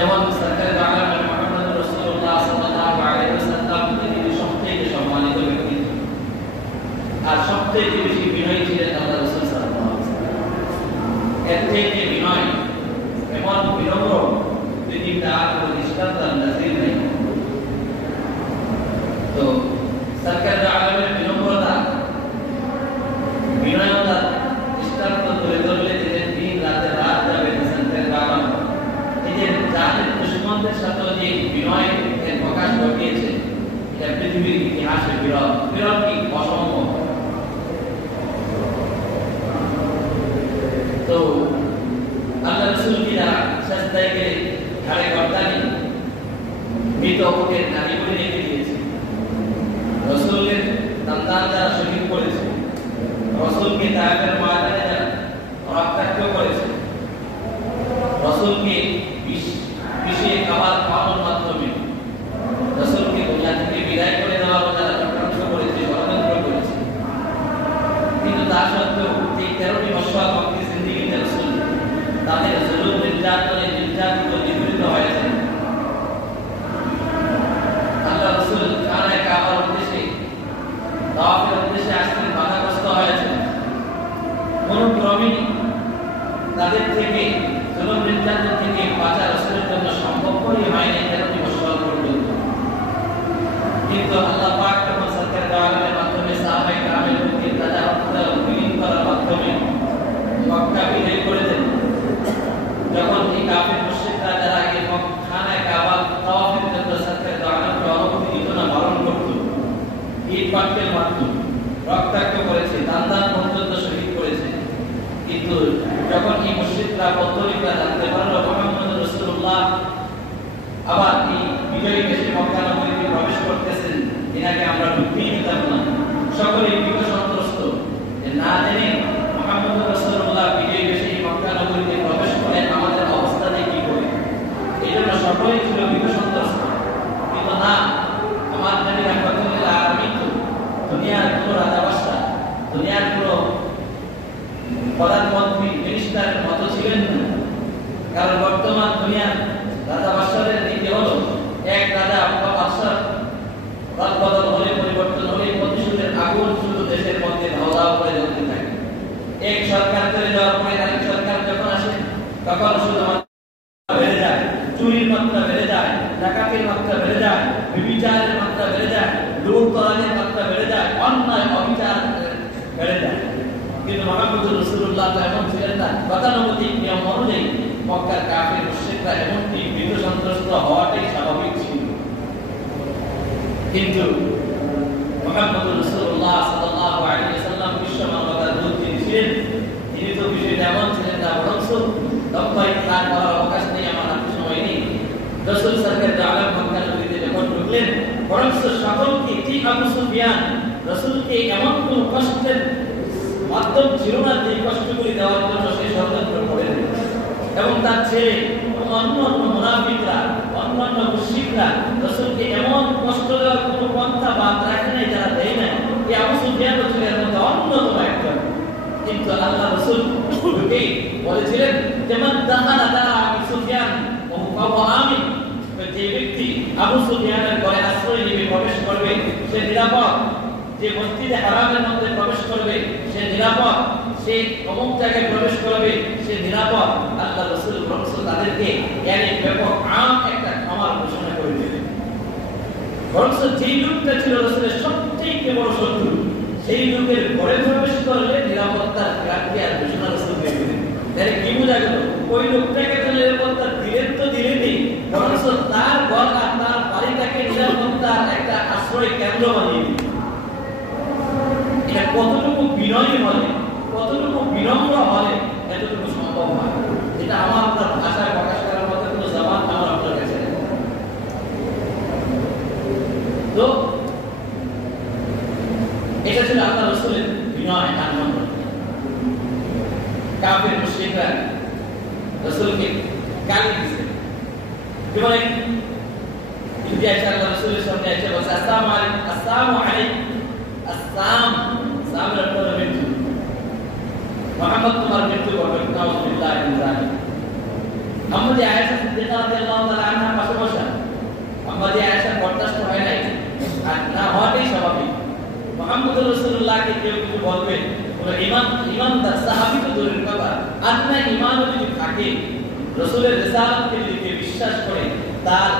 যেমন সরকার আলম মুহাম্মদ রাসূলুল্লাহ সাল্লাল্লাহু আলাইহি ওয়াসাল্লাম তিনি সবথেকে সম্মানিত ব্যক্তি আর সবথেকে বেশি বিনয়ী ছিলেন আল্লাহ রাসূল সাল্লাল্লাহু আলাইহি ওয়াসাল্লাম। এর থেকে বিনয় এমন বিনম্র পৃথিবীতে আর কোনো দৃষ্টান্ত নাযিল নেই। তো সরকার আলমের বিনম্রতা বিনয়তা দৃষ্টান্ত তুলে ধরলে যে দিন রাতে রাত যাবে সরকার আলম নিজের জানের দুশমনদের সাথে যে বিনয়ের প্রকাশ ঘটিয়েছে এটা পৃথিবীর ইতিহাসে বিরল বিরল কি অসম্ভব। তো আল্লাহ রাসূল কি যারা সাজদায় গেলে ঘাড়ে গর্দানি মৃত অপকের নারী বলে রেখে দিয়েছে, রাসূলের সন্তান যারা শহীদ করেছে, রাসূলকে তায়েফের ময়দানে যারা রক্তাক্ত করেছে, রাসূলকে বিষে খাবার খাওয়ানোর মাধ্যমে রাসূলকে দুনিয়া থেকে বিদায় করে দেওয়ার যারা চক্রান্ত করেছে, ষড়যন্ত্র করেছে, কিন্তু তা সত্ত্বেও এই 13টি বছর মক্কি জিন্দেগিতে রাসূল তাদের জুলুম নির্যাতনে নির্যাতিত নিপীড়িত হয়েছে। আল্লাহ রাসূল কানে কাবার উদ্দেশ্যে তাওয়াফের উদ্দেশ্যে আসতে বাধাগ্রস্ত হয়েছে। কোন ক্রমে তাদের থেকে জুলুম নির্যাতন থেকে বাঁচা রাসূলের জন্য সম্ভবপরই হয়নি 13টি বছর পর্যন্ত। কিন্তু আল্লাহ পাক তখন সরকার আলমের মাধ্যমে সাহাবায়ে কেরামের প্রতি তাজা হত্যা বিলীন করার মাধ্যমে মক্কা বিজয় করে দেন। যখন এই কাফের মুশরিকরা যারা আগে খানায় কাবা তাওয়াফের জন্য সরকার আলমকে অনুমতি দিত না, বারণ করত, ঈদ পাকের মাধ্যমে রক্তাক্ত করেছে, দান পর্যন্ত শহীদ করেছে। কিন্তু যখন এই মুশরিকরা পদ্ধতিটা জানতে পারলো মুহাম্মদ রাসূলুল্লাহ আবার এই বিজয়ী দেশে মক্কা নগরীতে প্রবেশ করতেছেন, এনাকে আমরা ঢুকতেই দিতাম না, সকলেই ভীত সন্ত্রস্ত, না জেনে মুহাম্মদ রাসূলুল্লাহ বিজয়ী দেশে মক্কা নগরীতে প্রবেশ করে আমাদের অবস্থা যে কি হবে, এই জন্য সকলেই ছিল ভীত সন্ত্রস্ত। কিন্তু না, আমার নবী রাহমাতুল্লিল আলামিন দুনিয়ার কোনো রাজা বাদশা, দুনিয়ার কোনো প্রধানমন্ত্রী মিনিস্টারের মতো ছিলেন না। কারণ বর্তমান দুনিয়ার রাজা বাদশাদের নীতি হলো এক রাজা বা বাদশার বদল হলে পরিবর্তন হলে প্রতিশোধের আগুন শুধু দেশের মধ্যে ধাও ধাও করে জ্বলতে থাকে। এক সরকার চলে যাওয়ার পরে আরেক সরকার যখন আসে তখন শুধু বেড়ে যায়, চুরির মাত্রা বেড়ে যায়, ডাকাতির মাত্রা বেড়ে যায়, ব্যভিচারের মাত্রা বেড়ে যায়, লুট তরাজের মাত্রা বেড়ে যায়, অন্যায় অবিচার বেড়ে যায়। কিন্তু মুহাম্মদ রাসূলুল্লাহ এমন ছিলেন না। গতানুগতিক নিয়ম অনুযায়ী মক্কার কাফের মুশরিকরা এমনকি ভীত সন্ত্রস্ত হওয়াটাই স্বাভাবিক ছিল। কিন্তু মুহাম্মদ রাসূলুল্লাহ সাল্লাল্লাহু আলাইহি ওয়াসাল্লাম বিশ্ব মানবতার দূত ছিলেন, তিনি তো বিষয়টা এমন ছিলেন না, বরং দম্পাই তার করার অবকাশ নেই, আমার হাতে সময় নেই। রাসূল সরকার আলম মক্কা নগরীতে যখন ঢুকলেন, বরং সকলকে ঠিক আবু সুফিয়ান রাসূলকে এমন কোন কষ্টের মাধ্যম ছিল না যে কষ্টগুলি দেওয়ার জন্য সে ষড়যন্ত্র করেন, এবং তার ছেলে অন্যান্য মুনাফিকরা অন্যান্য মুশরিকরা রাসূলকে এমন কষ্ট দেওয়ার কোনো পন্থা বাদ রাখে নাই যারা দেয় নাই। এই আবু সুফিয়ান ছিল এর মধ্যে অন্যতম একজন। কিন্তু আল্লাহ রাসূল ঢুকেই বলেছিলেন যেমন দাখালা দারা আবু সুফিয়ান ও হুয়া আমিন, যে ব্যক্তি আবু সুফিয়ানের ঘরে আশ্রয় নিয়ে প্রবেশ করবে সে নিরাপদ, যে মসজিদে হারামের মধ্যে প্রবেশ করবে সে নিরাপদ, সে অমুক জায়গায় প্রবেশ করবে সে নিরাপদ। আল্লাহ রাসূল তাদেরকে ব্যাপক আম একটা ক্ষমার ঘোষণা করে দিলেন। বরং যেই লোকটা ছিল রাসূলের সবচেয়ে বড় শত্রু, সেই লোকের ঘরে প্রবেশ করলে নিরাপত্তার গ্যারান্টি আর ঘোষণা রাসূল দিয়ে দিলেন। তাহলে কি বোঝা গেল? ওই লোকটাকে তো নিরাপত্তা দিলেন তো দিলেনই, বরং তার ঘর আর তার বাড়িটাকে নিরাপত্তার একটা আশ্রয় কেন্দ্র বানিয়ে দিলেন। এটা কতটুকু বিনয়ী হলে, কতটুকু বিনম্র হলে এতটুকু সম্ভব হয়, এটা আমার আপনার ভাষায় প্রকাশ করার মতো কোনো জবান আমার আপনার কাছে নেই। তো এটা ছিল আল্লাহ রাসূলের বিনয় আর নম্রতা। কাফের মুশরিকরা রাসূলকে গালি দিয়েছে, যেমন ইতিহাসে আল্লাহ রাসূলের সামনে এসে বলছে আসসালামু আলাইকুম, আসসালামু আলাইকুম, আসসালাম সামনে পড়ে মৃত্যু, মুহাম্মদ তোমার মৃত্যু ঘটবে, নাউযুবিল্লাহি মিন যালিক। আমরা যে আয়েশা সিদ্দিকা রাদিয়াল্লাহু তাআলা মুহাম্মদুর রাসূলুল্লাহকে কেউ কিছু বলবে, কোন ইমানদার সাহাবী তো দূরের কথা, আদনা ঈমানও যদি থাকে, রাসূলের রিসালাতকে যদি কেউ বিশ্বাস করে, তার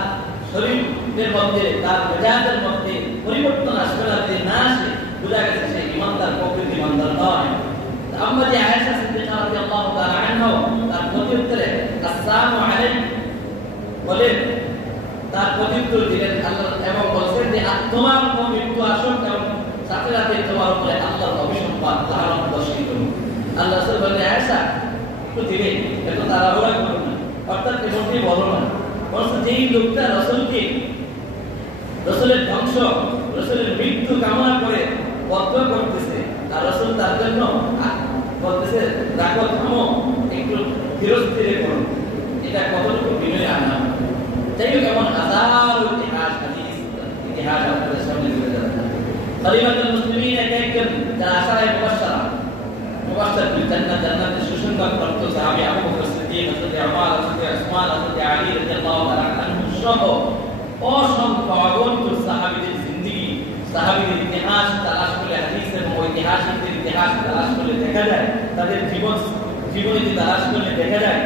শরীরের মধ্যে, তার মেজাজের মধ্যে পরিবর্তন আসবে না, যে না আসে, বোঝা গেছে সে ইমানদার, প্রকৃত ইমানদার নয়। আম্মা যে আয়েশা সিদ্দিকা রাদিয়াল্লাহু তাআলা আনহা তার প্রত্যুত্তরে আসসালামু আলাইকুম বলে তার প্রত্যুত্তর দিলেন আল্লাহ, এবং বলেন যে তোমার উপর মৃত্যু আসুক এবং সাথে সাথে তোমার উপরে আল্লাহর অভিসম্পাদ ধারণ বর্ষিত হোক। আল্লাহ রাসূল বলেন, আয়েশা একটু ধীরে, এত তাড়াহুড়া করো না, অর্থাৎ এমনটি বলো না। বলছে যেই লোকটা রাসূলের ধ্বংস, রাসূলের মৃত্যু কামনা করে বদ্ধ করতেছে, আর রাসূল তার জন্য বলতেছে রাখো, থামো, একটু ধীরস্থিরে করো, এটা কতটুকু বিনয় আনা। যাই হোক, এমন হাজারো ইতিহাস আপনাদের সামনে তুলে ধরা। খলিফাতুল মুসলিমিন একজন যারা আশারায়ে মুবাশশার বিল জান্নাত, জান্নাতের সুসংবাদ প্রাপ্ত সাহাবী আবু বকর সিদ্দিক, হযরত উমর, হযরত উসমান, হযরত আলী রাদিয়াল্লাহু তাআলা আনহু সহ অসংখ্য অগণিত সাহাবীদের জিন্দেগি, সাহাবীদের ইতিহাস তালাশ করলে, হাদিস এবং ঐতিহাসিকদের ইতিহাস তালাশ করলে দেখা যায়, তাদের জীবনী তালাশ করলে দেখা যায়,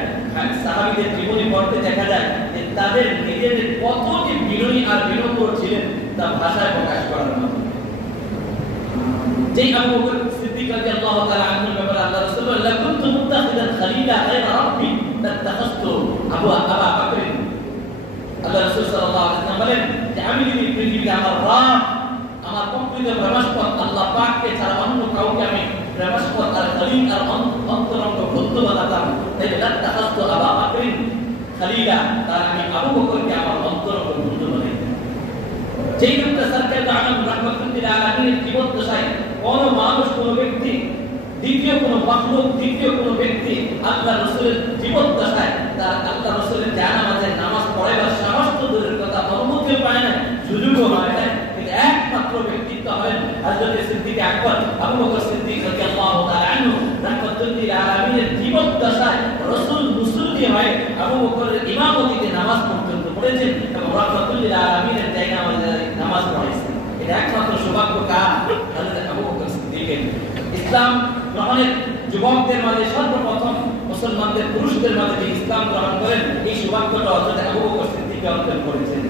সাহাবীদের জীবনী পড়তে দেখা যায় যে তাদের নিজেদের কতটি বিনয়ী আর বিনম্র ছিলেন, তা ভাষায় প্রকাশ করার মতো। যেই আবু বকর সিদ্দিক রাদিয়াল্লাহু তাআলা আনহুর ব্যাপারে আল্লাহ রাসূল বলেন, লাকুনতু মুত্তাখিদান খলিলা গায়রা রাব্বি লাত্তাখাযতু আবা বকর। আল্লাহ রাসূল সাল্লাল্লাহু আলাইহি ওয়াসাল্লাম বলেন যে আমি যদি পৃথিবীতে আমার রব, আমার প্রকৃত প্রেমাস্পদ আল্লাহ পাককে ছাড়া অন্য কাউকে আমি প্রেমাস্পদ আর খলিল আর অন্তরঙ্গ বন্ধু বানাতাম, তাহলে লাত্তাখাযতু আবা বকর খলিলা, তার আমি আবু বকরকে আমার অন্তরঙ্গ বন্ধু বানাইতাম। যেই লোকটা সরকার আলম রাহমাতুল্লিল আলামিনের জীবন দশায় কোন মানুষ, কোন ব্যক্তি, দ্বিতীয় কোন মাখলুক, দ্বিতীয় কোন ব্যক্তি আল্লাহ রাসূলের জীবন দশায় তার আল্লাহ রাসূলের জানাজার নামাজ পড়াবার সাহস তো দূরের কথা, অনুমতিও পায় না, সুযোগও হয় না, কিন্তু একমাত্র ব্যক্তিত্ব হলেন হযরত সিদ্দিক আকবর আবু বকর সিদ্দিক রাদিয়াল্লাহু তাআলা আনহু রাহমাতুল্লিল আলামিনের জীবন দশায় রাসূল মুসল্লি হয়ে আবু বকরের ইমামতিতে নামাজ পর্যন্ত পড়েছেন এবং রাহমাতুল্লিল আলামিনের জায়গা আমাদের নামাজ পড়াইছেন। এটা একমাত্র সৌভাগ্য কার? হযরত আবু বকর সিদ্দিকের। ইসলাম গ্রহণের যুবকদের মাঝে সর্বপ্রথম মুসলমানদের পুরুষদের মাঝে যে ইসলাম গ্রহণ করেন, এই সৌভাগ্যটা হযরত আবু বকর সিদ্দিক অর্জন করেছেন।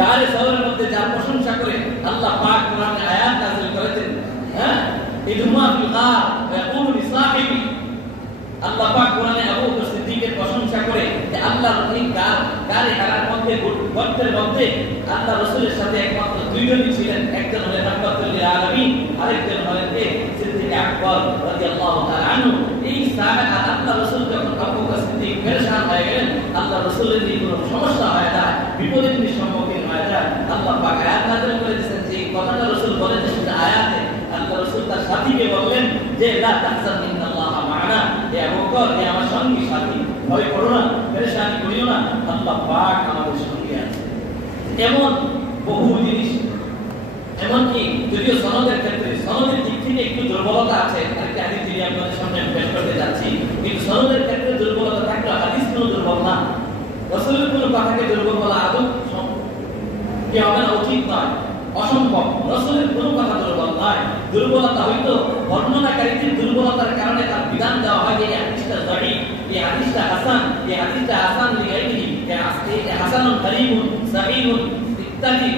গারে সওরের মধ্যে যার প্রশংসা করে আল্লাহ পাক কোরআনে আয়াত নাযিল করেছেন, হ্যাঁ, ইদমা ফিল গার ওয়া ইয়াকুলু লিসাহিবি, আল্লাহ পাক কোরআনে আবু বকর সিদ্দিকের প্রশংসা করে যে আল্লাহর এই গারে হারার মধ্যে, গর্তের মধ্যে আল্লাহ রাসূলের সাথে একমাত্র দুইজনই ছিলেন, একজন হলেন রাহমাতুল্লিল আলামিন, আরেকজন হলেন সিদ্দিক আকবর রাদিয়াল্লাহু তাআলা আনহু। এই সাহাবা আল্লাহ রাসূল যখন আবু বকর সিদ্দিক পেরেশান হয়ে গেলেন, আল্লাহ রাসূলের যদি কোনো সমস্যা হয় যায়, বিপদের সম্মুখীন হয়ে যায়, আল্লাহ পাক আয়াত নাযিল করে দিয়েছেন, যে কথাটা রাসূল বলেছেন সেটা আয়াতে আল্লাহ রাসূল তার সাথীকে বললেন যে লা তাহজান ইন্নাল্লাহা মা'ানা, হে আবু বকর, হে আমার সঙ্গী সাথী, ভয় করো না, পেরেশানি করিও না, আল্লাহ পাক আমাদের সঙ্গে আছে। এমন বহু জিনিস, এমনকি যদিও সনদের ক্ষেত্রে, সনদের দিক থেকে একটু দুর্বলতা আছে, আরেকটি হাদিস দিয়ে আপনাদের সামনে পেশ করতে যাচ্ছি, কিন্তু সনদের ক্ষেত্রে দুর্বলতা থাকলে হাদিস কোনো দুর্বল না, রাসূলের কোনো কথাকে দুর্বল বলা আদৌ কি হবে না, উচিত নয়, অসম্ভব। রাসূলের কোনো কথা দুর্বল নয়, দুর্বলতা হয়তো বর্ণনাকারীদের দুর্বলতার কারণে তার বিধান দেওয়া হয় যে এই হাদিসটা সহিহ, এই হাদিসটা হাসান, এই হাদিসটা হাসান লিগাইরিহি, এই হাসানুন গরীবুন সহিহুন ইত্যাদি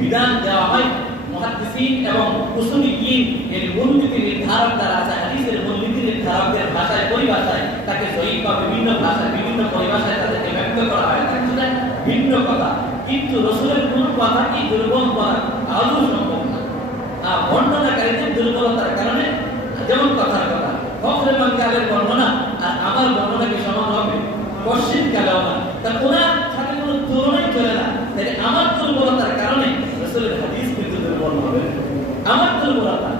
বিধান দেওয়া হয়। মুহাদ্দিসিন এবং উসুলিয়িন এর মূলনীতি নির্ধারক যারা আছে, হাদিসের মূলনীতি নির্ধারকদের ভাষায়, পরিভাষায় তাকে সহিহ বা বিভিন্ন ভাষায়, বিভিন্ন পরিভাষায় তাদেরকে ব্যক্ত করা হয়, সেটা ভিন্ন কথা, কিন্তু রাসূলের কোন কথাকে দুর্বল করা আদৌ সম্ভব না। বর্ণনাকারীদের দুর্বলতার কারণে, যেমন কথার কথা, ফখরে মানকালের বর্ণনা আর আমার বর্ণনা কি সমান হবে? কশিন কালেও না, তা ওনার সাথে কোনো তুলনাই চলে না। তাই আমার দুর্বলতার কারণে রাসূলের হাদিস কিন্তু দুর্বল হবে, আমার দুর্বলতা।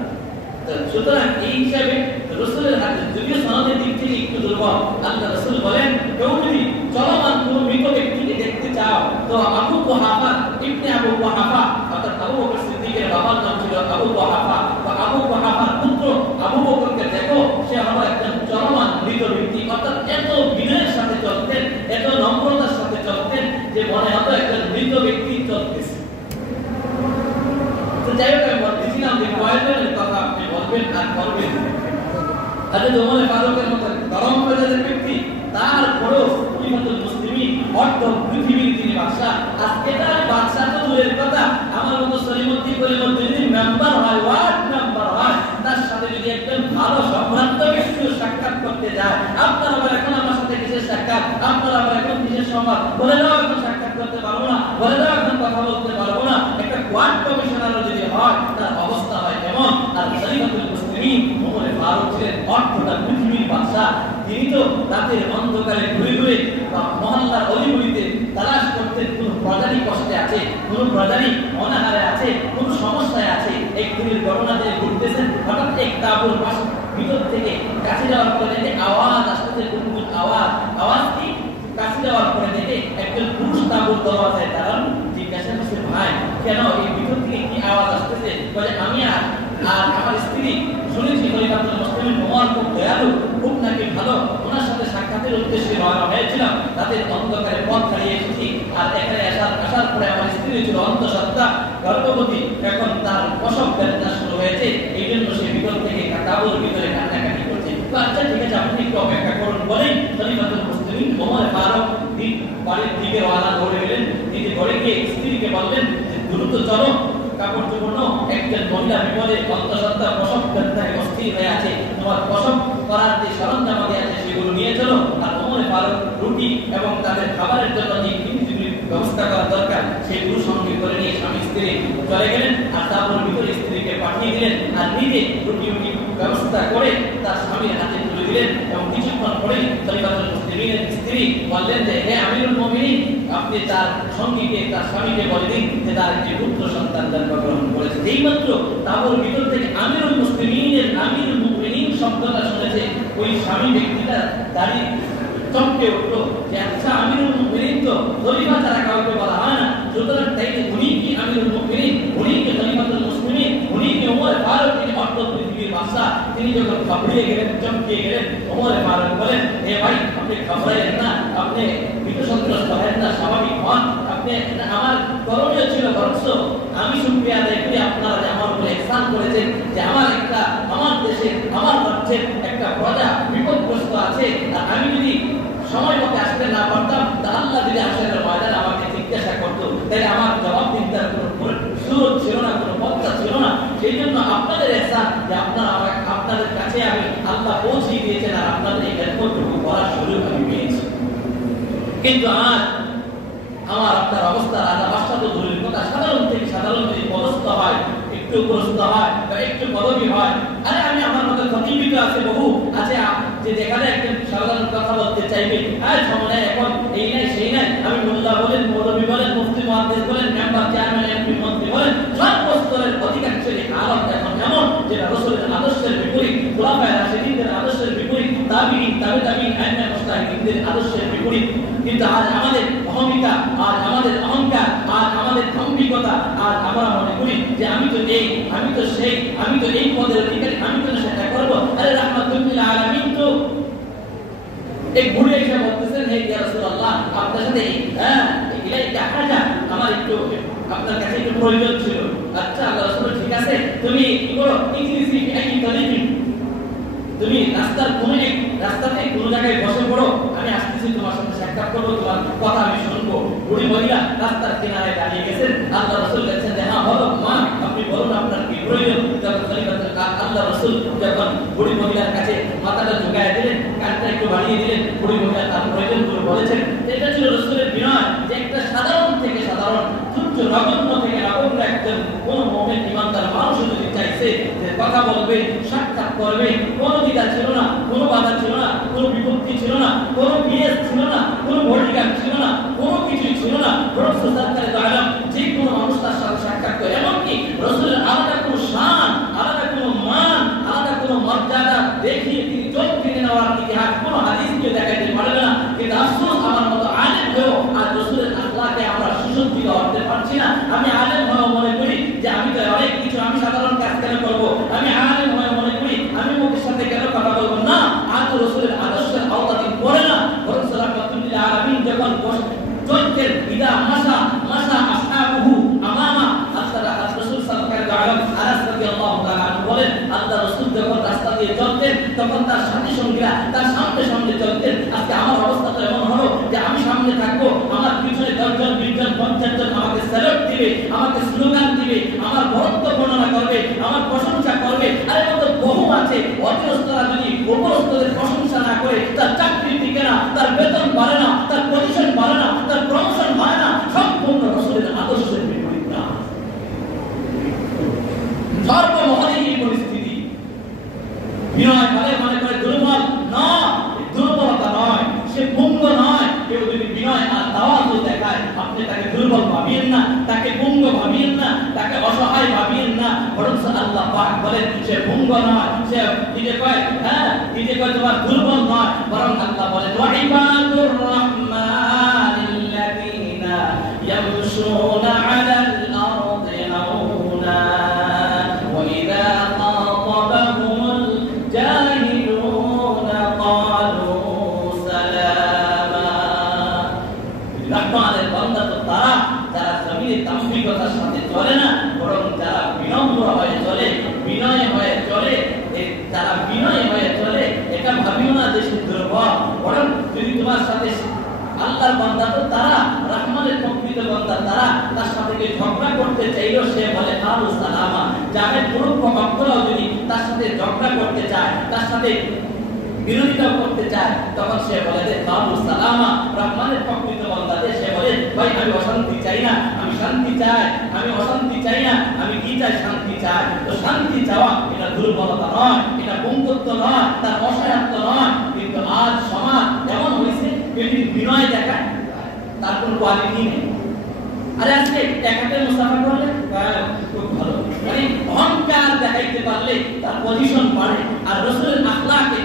সুতরাং এই হিসাবে রাসূলের হাদিস যদিও সনদের দিক থেকে একটু দুর্বল, আল্লাহ রাসূল বলেন কেউ যদি চলমান কোনো মৃত ব্যক্তিকে দেখতে চাও তো আবু কুহাফা ইবনে আবু কুহাফা, অর্থাৎ আবু বকর সিদ্দিকের বাবার নাম ছিল আবু কুহাফা, বা আবু কুহাফার পুত্র আবু বকরকে দেখো, সে হলো একজন চলমান মৃত ব্যক্তি, অর্থাৎ এত বিনয়ের সাথে চলতেন, এত নম্রতার সাথে চলতেন যে মনে হতো একজন মৃত ব্যক্তি চলতেছে। তো যাই হোক, আমি বলতেছিলাম আর করবেন। তাদের ওমর ফারুকের মতো গরম মেজাজের ব্যক্তি, তারপরেও খলিফাতুল মুসলিমিন অর্ধ পৃথিবীর তিনি বাদশা। আজকে তার বাদশা তো দূরের কথা, আমার মতো সলিমুদ্দিন কলিমুদ্দিন মেম্বার হয়, ওয়ার্ড মেম্বার হয়, তার সাথে যদি একজন ভালো সম্ভ্রান্ত ব্যক্তি সাক্ষাৎ করতে যায়, আপনারা আবার এখন আমার সাথে কিসের সাক্ষাৎ, আপনারা আবার এখন কিসের সংবাদ, বলে দাও এখন সাক্ষাৎ করতে পারবো না, বলে দাও এখন কথা বলতে পারবো না। একটা ওয়ার্ড কমিশনারও যদি হয়, তার অবস্থা হয় কেমন? আর খলিফাতুল মুসলিমিন ওমর ফারুক ছিলেন অর্ধটা পৃথিবীর বাদশা। তিনি তো রাতের অন্ধকারে ঘুরে ঘুরে বা মহল্লার অলিগলিতে তালাশ করতেন কোন প্রজারই কষ্টে আছে, কোন প্রজারই অনাহারে আছে, কোন সমস্যায় আছে। একদিনের ঘটনা তিনি ঘুরতেছেন, হঠাৎ এক তাঁবুর ভিতর থেকে কাছে যাওয়ার পরে দেখে আওয়াজ আসতেছে, গুনগুন আওয়াজ। আওয়াজটি কাছে যাওয়ার পরে দেখে একজন পুরুষ তাঁবুর দরওয়াজায় দাঁড়ান। জিজ্ঞাসা করছে, ভাই কেন এই ভিতর থেকে কি আওয়াজ আসতেছে? বলে, আমি আর আমার স্ত্রী শুনেছি খলিফাতুল মুসলিমিন ওমর খুব দয়ালু, খুব নাকি ভালো, ওনার সাথে সাক্ষাতের উদ্দেশ্যে রওনা হয়েছিলাম, রাতের অন্ধকারে পথ হারিয়ে এসেছি। আর এখানে আসার পরে আমার স্ত্রী ছিল অন্তঃসত্ত্বা, গর্ভবতী, এখন তার প্রসব বেদনা শুরু হয়েছে, এই জন্য সে ভিতর থেকে তাঁবুর ভিতরে কান্নাকাটি করছে। তো আচ্ছা ঠিক আছে, আপনি একটু অপেক্ষা করুন বলেই খলিফাতুল মুসলিমিন ওমর ফারুক বাড়ির দিকে রওনা দৌড়ে গেলেন। তিনি ঘরে গিয়ে স্ত্রীকে বললেন যে দ্রুত চলো, কাপড় চোপড় একজন মহিলা বিপদে অন্তঃসত্ত্বা প্রসব বেদনায় অস্থির হয়ে আছে, তোমার প্রসব করার যে সরঞ্জামাদি আছে সেগুলো নিয়ে চলো। আর ওমর ফারুক রুটি এবং তাদের খাবারের জন্য যে জিনিসগুলির ব্যবস্থা করা দরকার সেগুলো সঙ্গে করে নিয়ে স্বামী স্ত্রী চলে গেলেন। আর তারপর ভিতরে স্ত্রীকে পাঠিয়ে দিলেন, আর নিজে রুটি ব্যবস্থা করে তার স্বামীর হাতে তুলে দিলেন। এবং কিছুক্ষণ পরেই খলিফাতুল মুসলিমিনের স্ত্রী বললেন যে, হে আমিরুল মুমিনিন, আপনি তার সঙ্গীকে, তার স্বামীকে বলে দিন যে তার একটি পুত্র সন্তান জন্মগ্রহণ করেছে। এইমাত্র তাঁবুর ভিতর থেকে আমিরুল মুসলিমিনের আমিরুল মুমিনিন শব্দটা শুনেছে, ওই স্বামী ব্যক্তিটা দাঁড়িয়ে চমকে উঠলো যে আচ্ছা, আমিরুল মুমিনিন তো খলিফা ছাড়া কাউকে বলা হয় না, সুতরাং তাইলে উনি কি আমিরুল মুমিনিন, উনি কি খলিফাতুল মুসলিমিন, উনি কি ওমর ফারুক, তিনি অর্ধ পৃথিবীর বাদশা। তিনি যখন ঘাবড়িয়ে গেলেন, চমকিয়ে গেলেন, ওমর ফারুক বলেন, হে ভাই আপনি ঘাবড়াইলেন না, আপনি ভীত সন্ত্রস্ত হবেন না, স্বাভাবিক হন। আপনি আমার করণীয় ছিল বরঞ্চ আমি শুকরিয়া আদায় করি আপনারা যে আমার উপরে ইহসান করেছেন, যে আমার দেশের, আমার রাজ্যের একটা প্রজা বিপদগ্রস্ত আছে, আর আমি যদি সময় মতো আসতে না পারতাম, তা আল্লাহ যদি আসলে ময়দানে আমাকে জিজ্ঞাসা করতো, তাহলে আমার জবাব দিতে কোনো সুযোগ ছিল না, কোনো পথটা ছিল না। সেই জন্য আপনাদের ইহসান যে আপনাদের কাছে আমি আল্লাহ পৌঁছিয়ে দিয়েছেন, আর আপনাদের এই হেল্পটুকু করার সুযোগ আমি পেয়েছি। কিন্তু আজ আমার আপনার অবস্থা রাজা বাদশা তো দূরের কথা, সাধারণ থেকে সাধারণ যদি পদস্থ হয়, একটু উপস্থ হয় বা একটু পদবী হয়, আরে আমি আমার মতো খতিবিত আছে, বহু আছে যে দেখা যায় একজন সাধারণ কথা বলতে চাইবে, আর সময় এখন এই নাই সেই নাই, আমি মোল্লা বলেন, মৌলবী বলেন, মুফতি মুহাদ্দিস বলেন, মেম্বার চেয়ারম্যান এমপি মন্ত্রী বলেন, সর্বস্তরের অধিকাংশেরই হালত এখন এমন যে রাসূলের আদর্শের বিপরীত, খুলাফায়ে রাশিদিনদের আদর্শের বিপরীত, তাবিঈন, তাবেঈন, আইম্মা মুজতাহিদিনদের আদর্শের বিপরীত। কিন্তু আজ আমাদের অহমিকা, আজ আমাদের অহংকার, আজ আমাদের দাম্ভিকতা, আজ আমরা মনে করি যে আমি তো এই, আমি তো সেই, আমি তো এই পদের অধিকারী, আমি তো সেটা করবো। আরে রাহমাতুল আলামিন তো এক বুড়ি এসে বলতেছেন, হে ইয়া রাসূলুল্লাহ, আপনার সাথে ইলাইকা হাজা, আমার একটু আপনার কাছে একটু প্রয়োজন ছিল। আচ্ছা আল্লাহ রাসূল, ঠিক আছে, তুমি কি করো, ইংলিশে কি তলিবি, তুমি রাস্তাতে কোনো জায়গায় বসে পড়ো, আমি আসতেছি, তোমার সাথে সাক্ষাৎ করবো, তোমার কথা আমি শুনবো। বুড়ি মহিলা রাস্তার কিনারে দাঁড়িয়ে গেছেন। আল্লাহ রাসূল বলছেন যে, হ্যাঁ বলো মা, আপনি বলুন আপনার কি প্রয়োজন। আল্লাহ রাসূল যখন বুড়ি মহিলার কাছে মাথাটা ঝুঁকায় দিলেন, কানটা একটু বাড়িয়ে দিলেন, বুড়ি মহিলা তার প্রয়োজনগুলো বলেছেন। এটা ছিল রাসূলের বিনয়, যে একটা সাধারণ থেকে সাধারণ, তুচ্ছ নগণ্য থেকে নগণ্য একজন কোন মুমিন ঈমানদার মানুষ যদি চাইছে যে কথা বলবে, সাক্ষাৎ করবে, কোনো দ্বিধা ছিল না, কোনো বাধা ছিল না, কোনো বিপত্তি ছিল না, কোনো বিএস ছিল না, কোনো বডিগার্ড ছিল না, কোনো কিছুই ছিল না। রাসূল সরকারে তো আলম যে কোনো মানুষ তার সাথে সাক্ষাৎ করে, এমনকি রাসূলের আলাদা কোনো শান, আলাদা কোনো মান, আলাদা কোনো মর্যাদা দেখিয়ে তিনি চোখ কিনে নেওয়ার ইতিহাস কোনো হাদিসকে দেখাইতে পারবে না। কিন্তু আফসোস, আমার মতো আলেম হয়েও আর রাসূলের আখলাকে আমরা সুসজ্জিত করতে পারছি না। আমি আলেম হয়েও মনে করি যে আমি তো অনেক কিছু, আমি সাধারণ কাজ কেন করবো, আমি আলেম হয়ে মনে করি আমি মুখের সাথে কেন কথা বলবো না। আজ রাসূলের আদর্শের আওতাধীন পড়ে না, বরং রাহমাতুল আলামিন যখন চলতেন, ইদা মাসা আসহাবুহু আমামা, রাসূল সাল্লাল্লাহু আলাইহি ওয়াসাল্লাম আনাস রাদিয়াল্লাহু তাআলা বলেন, আল্লাহ রাসূল যখন চলতেন তখন তার সাথী সঙ্গীরা তার সামনে সামনে চলতেন। আজকে আমার অবস্থা তো এমন হলো যে আমি সামনে থাকবো, আমার পিছনে 10 জন 20 জন 50 জন আমাকে স্যালুট দিবে, আমাকে স্লোগান দিবে, আমার বরত্ব বর্ণনা করবে, আমার প্রশংসা করবে। আর এর মধ্যে বহু আছে অধীনস্থরা যদি উপরস্থদের প্রশংসা না করে তার চাকরি টিকে না, তার বেতন বাড়ে না, তার পজিশন বাড়ে না, তার প্রমোশন হয় না, সম্পূর্ণ রাসূলের আদর্শের বিপরীত না। সর্বমহলেই এই পরিস্থিতি। বিনয় বলে মনে করে দুর্বল না, দুর্বলতা নয়, সে পুঙ্গ নয়। কেউ যদি বিনয় আর তাওয়াজু দেখায় আপনি তাকে দুর্বল ভাবিয়েন না, তাকে পুঙ্গ ভাবিয়েন না, তাকে অসহায় ভাবিয়েন না, বরং আল্লাহ পাক বলেন সে পুঙ্গ নয়, সে নিজে কয় নিজে কয় তোমার দুর্বল নয়, বরং আল্লাহ বলেন ওয়া ইবাদুর রাহমানিল্লাযীনা ইয়ামশুনা আলাল আরদি হাওনা ওয়া ইযা খাতাবাহুমুল জাহিলুনা ক্বালু সালামা। রহমানের বান্দা তো তারা যারা জমিনে দাম্ভিকতার সাথে চলে না, বরং যারা বিনম্র হয়ে চলে, বিনয় হয়ে চলে, যারা বিনয় হয়ে চলে। এটা ভাবিও না যে সে দুর্বল, বরং যদি তোমার সাথে আল্লাহর বান্দা তো তারা, রহমানের প্রকৃত বান্দা তারা, তার সাথে কেউ ঝগড়া করতে চাইলেও সে বলে কালু সালামা। যাদের পুরো প্রভাবগুলোও যদি তার সাথে ঝগড়া করতে চায়, তার সাথে বিরোধিতা করতে চায়, তখন সে বলে যে কালু সালামা। রহমানের প্রকৃত বান্দাদের সে বলে ভাই আমি অশান্তি চাই না, আমি শান্তি চাই, আমি অশান্তি চাই না, আমি কি চাই? শান্তি চাই। তো শান্তি চাওয়া এটা দুর্বলতা নয়, এটা বন্ধুত্ব নয়, তার অসহায়ত্ব নয়। কিন্তু আজ সমাজ এমন হয়েছে বিনয় দেখায় তার কোন কোয়ালিটি নেই। আরে আজকে একাতে মুসাফা করলে খুব ভালো, মানে অহংকার দেখাইতে পারলে তার পজিশন বাড়ে। আর রাসূলের আখলাকে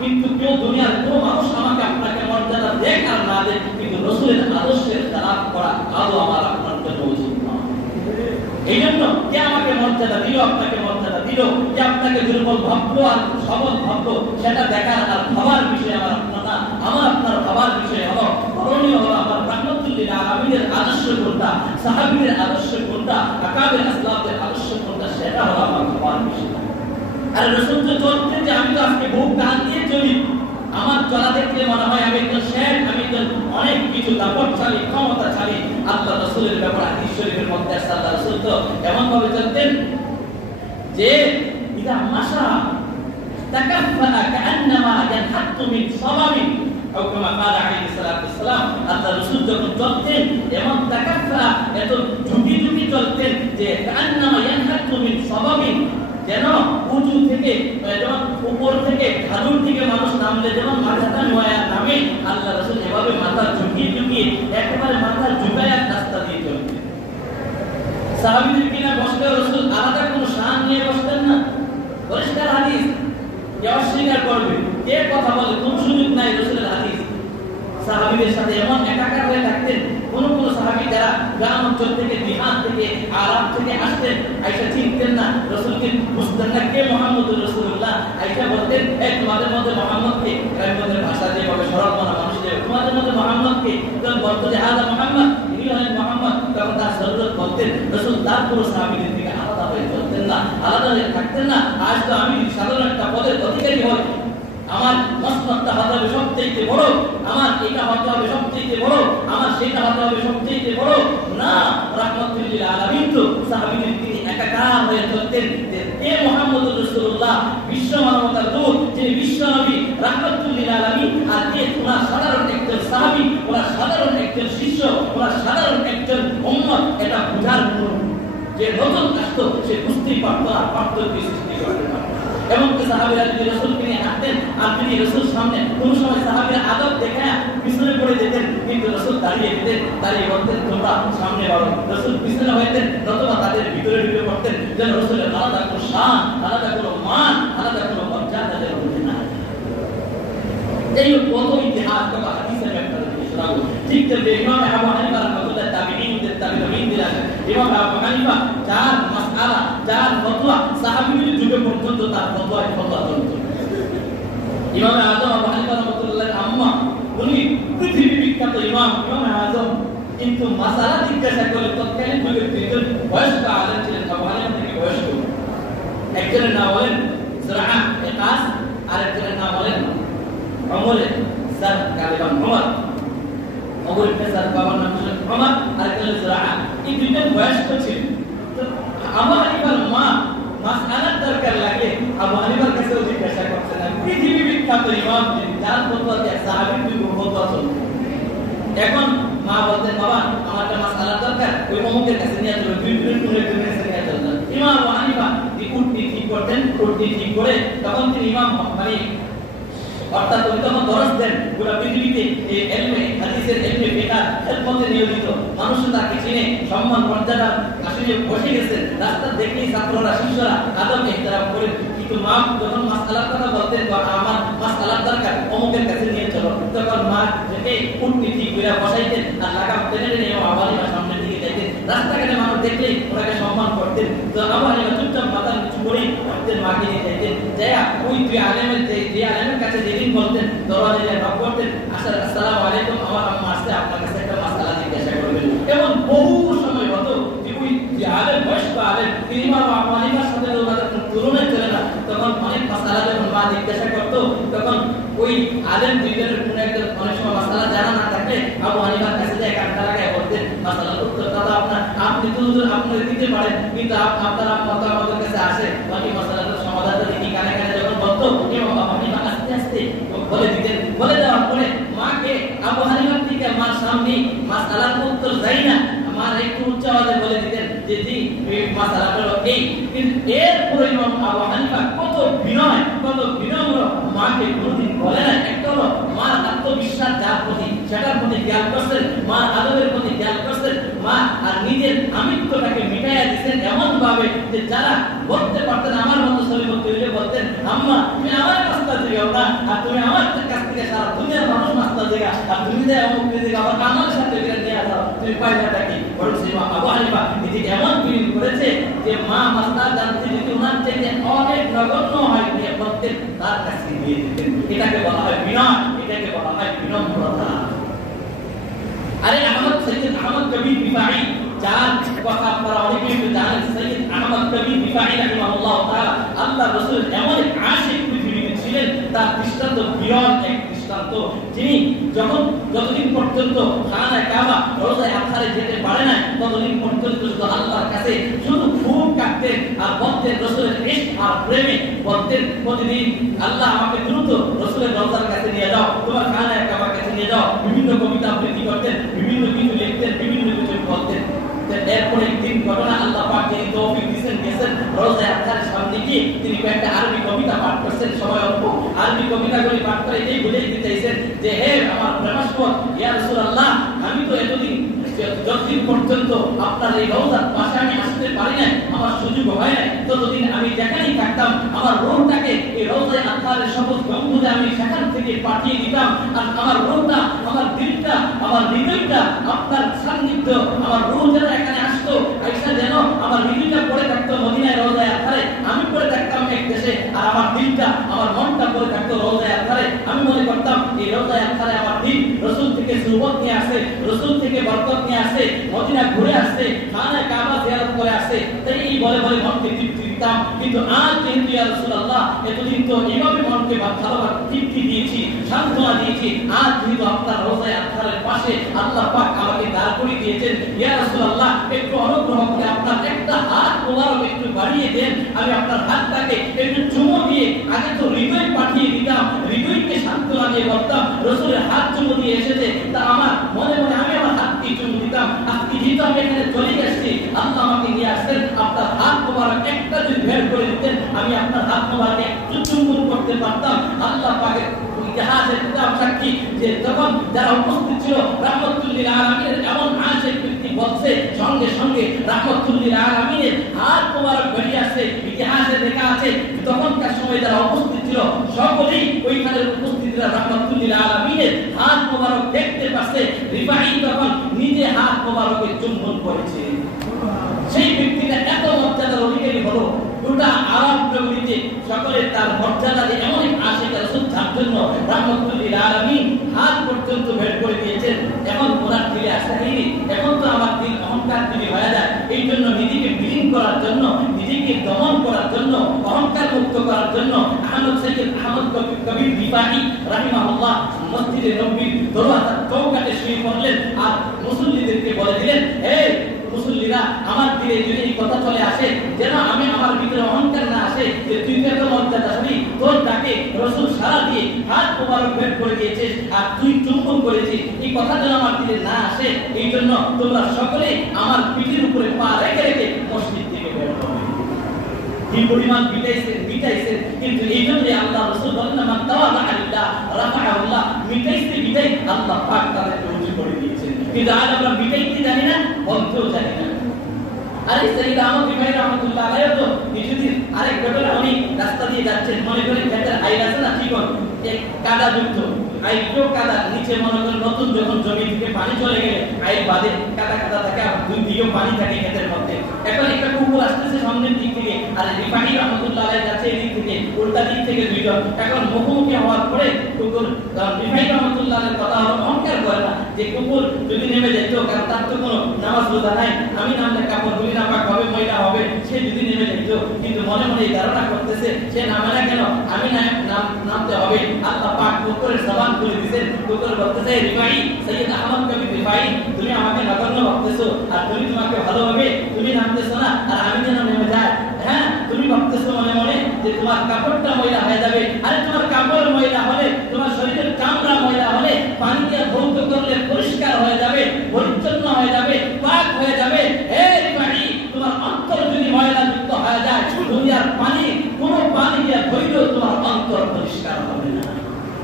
কিন্তু কেউ দুনিয়ার কোনো মানুষ আমাকে আপনাকে মর্যাদা দেখ আর না দেখ, কিন্তু রাসূলের আদর্শের তারাফ করা আদৌ আমার আপনার জন্য উচিত নয়। এই জন্য কে আমাকে মর্যাদা দিল, আপনাকে মর্যাদা দিল, কে আপনাকে দুর্বল ভাবলো আর সবল ভাবলো, সেটা দেখার আর ভাবার বিষয় আমার আপনার না, আমার আপনার ভাবার বিষয় হলো করণীয় হলো আমার রাহমাতুল্লিল আলামিনের আদর্শ কোনটা, সাহাবীদের আদর্শ কোনটা, আকাবের আসলাফদের আদর্শ কোনটা, সেটা হলো আমার ভাবার বিষয়। আর রাসূল তো চলতেন যে আমি তো আজকে বুক টান দিয়ে চলি, আমার চলা দেখলে মনে হয় আমি একজন শেখ, আমি একজন অনেক কিছু দাপটশালী, ক্ষমতাশালী। আল্লাহ রাসূলের ব্যাপারে হাদিস শরীফের মধ্যে আছে আল্লাহ রাসূল তো এমন ভাবে চলতেন যে ইদা মাশা তাকাফফা কাআন্নামা ইয়ানহাত্তু মিন সাবাবিন আও কামা ক্বালা আলাইহিস সালাতু ওয়াস সালাম। আল্লাহ রাসূল যখন চলতেন এমন তাকাফফা, এত ঝুঁকি ঝুঁকি চলতেন যে কাআন্নামা ইয়ানহাত্তু মিন সাবাবিন, যেন উঁচু থেকে, যেমন উপর থেকে ঢালুর থেকে মানুষ নামলে যেমন মাথাটা নোয়া নামে, আল্লাহ রাসূল এভাবে মাথা ঝুঁকিয়ে ঝুঁকিয়ে একেবারে মাথা ঝুঁকায়া রাস্তা দিয়ে চলতেন। সাহাবীদের কিনা বসলে রাসূল আলাদা কোনো শান নিয়ে বসতেন না। পরিষ্কার হাদিস, কে অস্বীকার করবে, কে কথা বলে, কোন সুযোগ নাই রাসূলের হাদিস। সাহাবীদের সাথে এমন একাকার হয়ে থাকতেন, কোন কোন সাহাবী যারা গ্রাম অঞ্চল থেকে, বিহার থেকে, আরব থেকে আসতেন, আয়েশা চিনতেন না, রাসূলকে বুঝতেন না কে মুহাম্মদুর রাসূলুল্লাহ। আয়েশা বলতেন এই তোমাদের মধ্যে মুহাম্মদ কে, গ্রামের ভাষা যেভাবে সরল মনা মানুষ যে তোমাদের মধ্যে মুহাম্মদ কে, তখন বলতো যে হাজা মুহাম্মদ, ইনি হলেন মুহাম্মদ। তখন তার হযরত বলতেন, রাসূল তার পুরো সাহাবীদের থেকে আলাদা হয়ে চলতেন না, আলাদা হয়ে থাকতেন না। আজ তো আমি সাধারণ একটা পদের অধিকারী হই, আমার মসনদটা হতে হবে সবচেয়ে বড়, আমার এটা হতে হবে সবচেয়ে বড়, আমার সেটা হতে হবে সবচেয়ে বড় না। রাহমাতুল্লিল আলামিন তো সাহাবীদের তিনি একাকার হয়ে চলতেন যে এ মুহাম্মদুর রাসূলুল্লাহ, বিশ্ব মানবতার দূত, যিনি বিশ্ব নবী রাহমাতুল্লিল আলামিন, আর কে ওনার সাধারণ একজন সাহাবী, ওনার সাধারণ একজন শিষ্য, ওনার সাধারণ একজন উম্মত। এটা বুঝার জন্য যে নতুন আসতো সে বুঝতেই পারতো আর পার্থক্য সৃষ্টি করতে পারতো। এমনকি সাহাবীরা যদি রাসূলকে নিয়ে হাঁটতেন আর তিনি রাসূল সামনে কোন সময় সাহাবীরা আদব দেখে পিছনে পড়ে যেতেন, কিন্তু রাসূল দাঁড়িয়ে যেতেন, দাঁড়িয়ে বলতেন তোমরা সামনে বাড়ো। রাসূল পিছনে হইতেন নতুবা তাদের ভিতরে ঢুকে পড়তেন, যেন রাসূলের আলাদা কোনো শান, আলাদা কোনো মান, আলাদা কোনো মর্যাদা যেন না। এই কত ইতিহাস, কত হাদিসের ব্যাপারে শোনাবো। ঠিক তেমনি ইমাম আবু হানিফা রাহমাতুল্লাহ তাবিঈনদের তাবিঈন দিলেন। ইমাম আবু হানিফা চার মাসআলা, চার ফতোয়া সাহাবীদের যুগে পর্যন্ত তার ফতোয়া চলত। ইমাম আযম আবু হানিফা রাহমাতুল্লাহ আম্মা, উনি পৃথিবী বিখ্যাত ইমাম, ইমাম আযম, কিন্তু মাসআলা জিজ্ঞাসা করলে তৎকালীন যুগে তিনজন বয়স্ক আলেম ছিলেন, আবু হানিফা থেকে বয়স্ক। একজনের নাম হলেন জুরআ কাজ, আরেকজনের নাম হলেন ওমর সাদ গালিবান ওমর। ওমর ইবনে সাদ বাবার নাম ছিল ওমর, আরেকজন জুরআ। এই দুইজন বয়স্ক ছিলেন। তো আবু হানিফার মা মাসআলার দরকার লাগে আবু হানিফার কাছে জিজ্ঞাসা করছেন। পৃথিবী বিখ্যাত ইমাম যিনি, যার ফতোয়াতে সাহাবীর দুই ফতোয়া চলছে। এখন মা বলতেন, বাবা আমার একটা মাসআলার দরকার, ওই অমুকের কাছে নিয়ে চলো, দুই কাছে নিয়ে চলো। ইমাম আবু হানিফা উটনি ঠিক করতেন, উটনি ঠিক করে তখন তিনি ইমাম মানে অর্থাৎ উনি তখন দরস দেন গোটা পৃথিবীতে এই ইলমে হাদিসের ইলমে ফিকহ খেদমতে নিয়োজিত মানুষ তাকে চিনে, সম্মান মর্যাদা আসলে বসে গেছেন। রাস্তা দেখলেই ছাত্ররা শিষ্যরা আদব ইহতিরাম করে। কিন্তু মা যখন মাসআলার কথা বলতেন, আমার মাসআলার দরকার, অমুকের কাছে নিয়ে চলো, তখন মা যেতে উটনি ঠিক করে বসাইতেন আর লাগাম টেনে টেনে আবু হানিফার সামনের দিকে যাইতেন। রাস্তাঘাটে মানুষ দেখলেই ওনাকে সম্মান করতেন। তো আবু হানিফা চুপচাপ মাথা নিচু করে ভাবতেন, মাকে নিয়ে যাইতেন। যাইয়া ওই দুই আলেমের যে আলেমের কাছে যেদিন বলতেন, দরওয়াজা যায় নক করতেন, আসসালামু আলাইকুম, আমার আম্মা আসছে, আপনার কাছে একটা মাসআলা জিজ্ঞাসা করবেন। এমন বহু সময় হতো যে ওই যে আলেম, বয়স্ক আলেম, তিনি ইমাম আবু হানিফার সাথে তুলনায় চলে না। তখন অনেক মাসআলা যখন মা জিজ্ঞাসা করতো, তখন ওই আলেম দুইজনের কোনো একজন অনেক সময় মাসআলা জানা না থাকলে আবু হানিফার কাছে যায় কান্না লাগায় বলতেন, মাসআলার উত্তর দাদা আপনি তো হুজুর আপনি দিতে পারেন, কিন্তু আপনারা মত আমাদের কাছে আসে বাকি মাসআলার সমাধানটা তিনি কানে কানে যখন বলতো, ইমাম আবু হানিফা আস্তে আস্তে বলে দিতেন। বলে দেওয়ার পরে মাকে আবু হানিফার থেকে মার সামনে মাসআলার উত্তর যাই না, আমার একটু উচ্চ আওয়াজে বলে দিতেন যে জি এই মাসআলাটা হলো এই। কিন্তু এরপরে ইমাম আবু হানিফা কত বিনয়, কত বিনম্র, মাকে কোনোদিন বলে না। একটা হলো মার আত্মবিশ্বাস যার প্রতি, সেটার প্রতি খেয়াল করছেন, মার আদবের প্রতি খেয়াল করছেন, মা আর নিজের আমিত্বটাকে মিটাইয়া দিচ্ছেন এমন ভাবে যে যারা বলতে পারতেন আমার মতো ছবি করতে হইলে বলতেন, আম্মা তুমি আমার মাস্টার জায়গাও না, আর তুমি আমার কাছ থেকে সারা দুনিয়ার মানুষ মাস্টার জায়গা, আর তুমি যে অমুক জায়গা আবার আমার সাথে নিয়ে আসো, তুমি পাইলাটা কি? বরং আবু হানিফা নিজে এমন ফিল করেছে যে মা মাস্টার জানতে যদি ওনার চাইতে অনেক নগণ্য হয় নিয়ে বলতেন, তার কাছে দিয়ে দিতেন। এটাকে বলা হয় বিনয়, এটাকে বলা হয় বিনম্রতা। আরে সৈয়দ আহমদ কবির রিফাঈ, যার কথা আপনারা অনেকেই জানেন, সৈয়দ আহমদ কবির রিফাঈ রাহিমাহুল্লাহ তাআলা আল্লাহ রাসূল এমন এক আশিক পৃথিবীতে ছিলেন, তার দৃষ্টান্ত বিরল এক দৃষ্টান্ত। যিনি যতদিন পর্যন্ত খানায়ে কাবা রওজায়ে আতহারে যেতে পারে না, ততদিন পর্যন্ত শুধু আল্লাহর কাছে শুধু ফুল কাটতেন আর বলতেন রাসূলের ইশক আর প্রেমে বলতেন, প্রতিদিন আল্লাহ আমাকে দ্রুত রাসূলের রওজার কাছে নিয়ে যাও, তোমার খানায়ে কাবার কাছে নিয়ে যাও। বিভিন্ন কবিতা আবৃত্তি করতেন, বিভিন্ন কিছু লিখতেন, বিভিন্ন কিছু বলতেন। এরপরে একদিন ঘটনা, আল্লাহ পাক যিনি তৌফিক দিয়েছেন, গেছেন রওজায়ে আতহারের সামনে গিয়ে তিনি একটা আরবি কবিতা পাঠ করছেন। সময় অল্প, আরবি কবিতাগুলি পাঠ করে এই বলেই দিতেছেন যে হে আমার প্রেমাস্পদ ইয়া রাসূলুল্লাহ, আমি তো এতদিন যতদিন পর্যন্ত আপনার এই রওজার পাশে আমি আসতে পারি না, আমার সুযোগ হয় না, ততদিন আমি যেখানেই থাকতাম আমার রূহটাকে এই রওজায়ে আতহারের সবুজ গম্বুজে আমি সেখান থেকে পাঠিয়ে দিতাম। আর আমার রূহটা, আমার দিলটা, আমার হৃদয়টা আপনার সান্নিধ্য, আমার রূহ যেন এখানে আসতো, আইসা যেন আমার হৃদয়টা পড়ে থাকতো মদিনায় রওজায়ে আতহারে, আমি পড়ে থাকতাম এক দেশে, আর আমার দিলটা, আমার মনটা পড়ে থাকতো রওজায়ে আতহারে। আমি মনে করতাম এই রওজায়ে আতহারে আমার দিল রাসূল থেকে সুবত নিয়ে আসে, রাসূল থেকে বরকত নিয়ে আসে, মদিনা ঘুরে আসে, খানায়ে কাবা জিয়ারত করে আসে, তাই এই বলে বলে মনকে তৃপ্তি দিতাম। কিন্তু আজ যেহেতু ইয়া রাসূলুল্লাহ এতদিন তো এইভাবে মনকে ভালোভাবে তৃপ্তি দিয়েছি, সান্ত্বনা দিয়েছি, আজ যেহেতু আপনার রওজায়ে আতহারের পাশে আল্লাহ পাক আমাকে দাঁড় করিয়ে দিয়েছেন, ইয়া রাসূলুল্লাহ একটু অনুগ্রহ করে আপনার একটা হাত মোবারক একটু বাড়িয়ে দেন, আমি আপনার হাতটাকে একটু চুমো দিয়ে, আগে তো হৃদয় পাঠিয়ে দিতাম, হৃদয়কে সান্ত্বনা দিয়ে বলতাম রাসূলের হাত চুমো দিয়ে এসেছে, তা আমার মনে মনে আমি আমার হাতকে চুমো দিতাম। আজকে যেহেতু আমি এখানে চলে আসছি, আল্লাহ আমাকে নিয়ে আসছেন, আপনার হাত মোবারক একটা যদি বের করে দিতেন, আমি আপনার হাত মোবারক একটু চুম্বন করতে পারতাম। আল্লাহ পাকের ইতিহাসের কিতাব সাক্ষী যে তখন যারা উপস্থিত ছিল রাহমাতুল লিল আলামিনের এমন আশিক ব্যক্তি বলছে, সঙ্গে সঙ্গে রাহমাতুল লিল আলামিনের হাত মোবারক বেরিয়ে আসছে। ইতিহাসে লেখা আছে তখনকার সময় যারা উপস্থিত ছিল সকলেই ওইখানে উপস্থিতরা রাহমাতুল লিল আলামিনের হাত মোবারক দেখতে পাচ্ছে। রিফাঈ তখন নিজে হাত মোবারকে চুম্বন করেছে। সেই ব্যক্তিটা এত মর্যাদার অধিকারী হলো, গোটা আরব নগরীতে সকলে তার মর্যাদা দিয়ে এমন এক আশিক রাসূল যার জন্য রাহমাতুল লিল আলামিন হাত পর্যন্ত বের করে দিয়েছেন। এখন ওনার দিলে আসা হয়নি, এখন তো আমার দিল অহংকার তৈরি হয়ে যায়। এই জন্য নিজেকে বিলীন করার জন্য, নিজেকে দমন করার জন্য, অহংকার মুক্ত করার জন্য আহমদ কবির রিফাহি রাহিমাহুল্লাহ মসজিদে নববীর দরওয়াজার চৌকাঠে শুয়ে পড়লেন আর মুসল্লিদেরকে বলে দিলেন, এই মুসল্লিরা, আমার দিলে যদি এই কথা চলে আসে যেন আমি আমার ভিতরে অহংকার না আসে যে তুই তো এত মর্যাদাশালী, তোর ডাকে রাসূল সাড়া দিয়ে হাত মোবারক বের করে দিয়েছিস আর তুই চুম্বন করেছিস, এই কথা যেন আমার দিলে না আসে, এই জন্য তোমরা সকলে আমার পিঠের উপরে পা রেখে রেখে মসজিদ থেকে বের হবে। এই পরিমাণ বিটাইছেন কিন্তু এই জন্য আল্লাহ রাসূল বলেন না, মান তাওয়াদা লিল্লাহ রাফাআহুল্লাহ, বিটাই আল্লাহ পাক তাদেরকে উঁচু করে দিয়েছেন। কিন্তু আজ আমরা বিটাইতে জানি না, বলতেও জানি না। আরে সাইয়েদ আহমদ বিন রাহমাতুল্লাহ আলাইহি তো কিছুদিন আরেক ঘটনা, উনি রাস্তা দিয়ে যাচ্ছেন, মনে করেন ক্ষেতের আইল আছে না, ঠিক এক কাদা যুক্ত আইলও কাদা, নিচে মনে করেন নতুন যখন জমি থেকে পানি চলে গেলে আইল বাদে কাদা কাদা থাকে আর দুই দিকেও পানি থাকে ক্ষেতের মধ্যে। এখন একটা কুকুর আসতেছে সামনের দিক থেকে আর রিফাহি রাহমাতুল্লাহ আলাইহি যাচ্ছে এই দিক থেকে, উল্টা দিক থেকে দুইজন। এখন মুখোমুখি হওয়ার পরে কুকুর রিফাহি রাহমাতুল্লাহ আলাইহির কথা অহংকার করে না যে কুকুর যদি নেমে যেত, কারণ তার তো কোনো নামাজ রোজা নাই, আমি নামলে কাপড় ধুলি না পাক হবে, ময়লা হবে, সে যদি নেমে যেত, কিন্তু মনে মনে এই ধারণা করতেছে সে নামে না কেন, আমি নামতে হবে। আল্লাহ পাক কুকুরের জবান খুলে দিয়েছেন, কুকুর বলতেছে, রিফাহি, সাইয়েদ আহমদ কবির রিফাহি, তুমি আমাকে নগণ্য ভাবতেছো আর তুমি তোমাকে ভালোভাবে তুমি নামতেছো না আর আমি যেন নেমে যাই। হ্যাঁ, তুমি ভাবতেছো মনে মনে যে তোমার কাপড়টা ময়লা হয়ে যাবে, আরে তোমার কাপড় ময়লা হলে, তোমার শরীরের চামড়া ময়লা হলে পানি দিয়ে ধৌত করলে পরিষ্কার হয়ে যাবে, পরিচ্ছন্ন হয়ে যাবে, পাক হয়ে যাবে। হে রিফাহি, তোমার অন্তর যদি ময়লা যুক্ত হয়ে যায়, দুনিয়ার পানি, কোনো পানি দিয়ে ধুইলেও তোমার অন্তর পরিষ্কার হবে না।